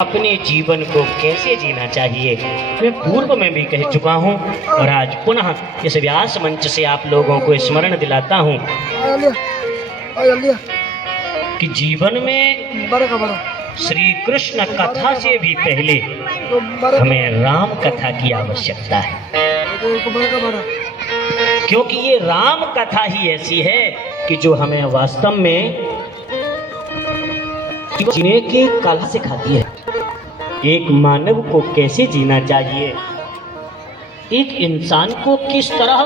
अपने जीवन को कैसे जीना चाहिए मैं पूर्व में भी कह चुका हूँ और आज पुनः इस व्यास मंच से आप लोगों को स्मरण दिलाता हूँ कि जीवन में श्री कृष्ण कथा से भी पहले हमें राम कथा की आवश्यकता है, क्योंकि ये राम कथा ही ऐसी है कि जो हमें वास्तव में जीने की कला सिखाती है। एक मानव को कैसे जीना चाहिए, एक इंसान को किस तरह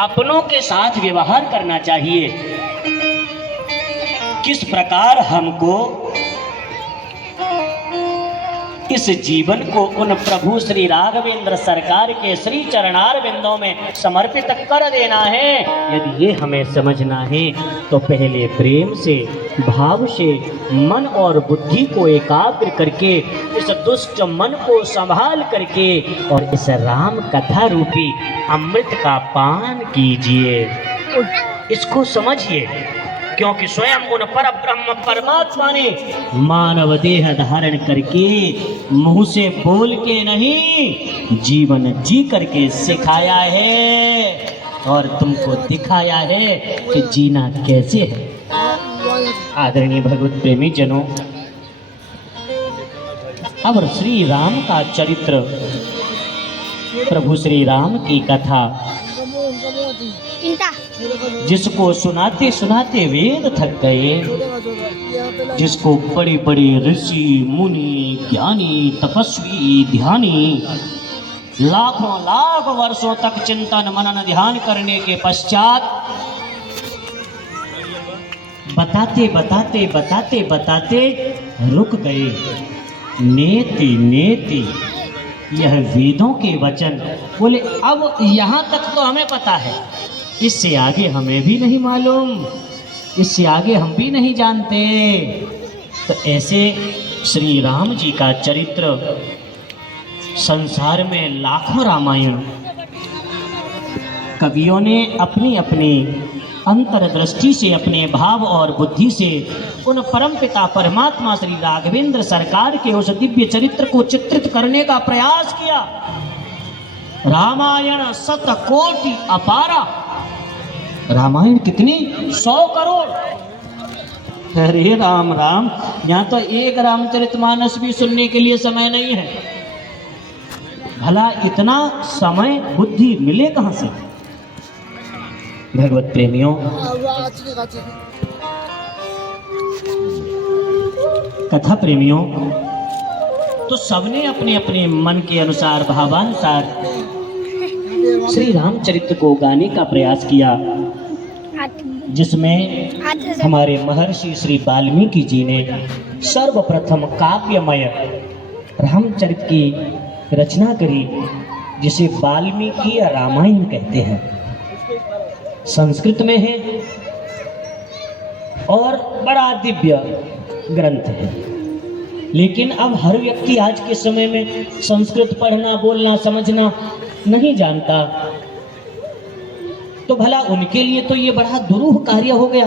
अपनों के साथ व्यवहार करना चाहिए, किस प्रकार हमको इस जीवन को उन प्रभु श्री राघवेंद्र सरकार के श्री चरणार बिंदों में समर्पित कर देना है। यदि ये हमें समझना है तो पहले प्रेम से, भाव से मन और बुद्धि को एकाग्र करके इस दुष्ट मन को संभाल करके और इस राम कथा रूपी अमृत का पान कीजिए, इसको समझिए। क्योंकि स्वयं उन पर ब्रह्म परमात्मा ने मानव देह धारण करके मुंह से बोल के नहीं जीवन जी करके सिखाया है और तुमको दिखाया है कि जीना कैसे है। आदरणीय भगवत प्रेमी जनों, अब श्री राम का चरित्र, प्रभु श्री राम की कथा जिसको सुनाते सुनाते वेद थक गए, जिसको बड़े बड़े ऋषि मुनि ज्ञानी तपस्वी ध्यानी लाखों लाख वर्षों तक चिंतन मनन ध्यान करने के पश्चात बताते बताते बताते बताते रुक गए। नेति नेति यह वेदों के वचन बोले, अब यहाँ तक तो हमें पता है, इससे आगे हमें भी नहीं मालूम, इससे आगे हम भी नहीं जानते। तो ऐसे श्री राम जी का चरित्र संसार में लाखों रामायण कवियों ने अपनी अपनी अंतर्दृष्टि से, अपने भाव और बुद्धि से उन परमपिता परमात्मा श्री राघवेंद्र सरकार के उस दिव्य चरित्र को चित्रित करने का प्रयास किया। रामायण 100 कोटि अपारा, रामायण कितनी 100 करोड़। अरे राम राम, यहाँ तो एक रामचरितमानस भी सुनने के लिए समय नहीं है। भला इतना समय बुद्धि मिले कहाँ से। भगवत प्रेमियों, कथा प्रेमियों, तो सबने अपने अपने मन के अनुसार, भावानुसार श्री रामचरित्र को गाने का प्रयास किया, जिसमें हमारे महर्षि श्री वाल्मीकि जी ने सर्वप्रथम काव्यमय रामचरित्र की रचना करी, जिसे वाल्मीकि रामायण कहते हैं। संस्कृत में है और बड़ा दिव्य ग्रंथ है, लेकिन अब हर व्यक्ति आज के समय में संस्कृत पढ़ना, बोलना, समझना नहीं जानता, तो भला उनके लिए तो ये बड़ा दुरूह कार्य हो गया।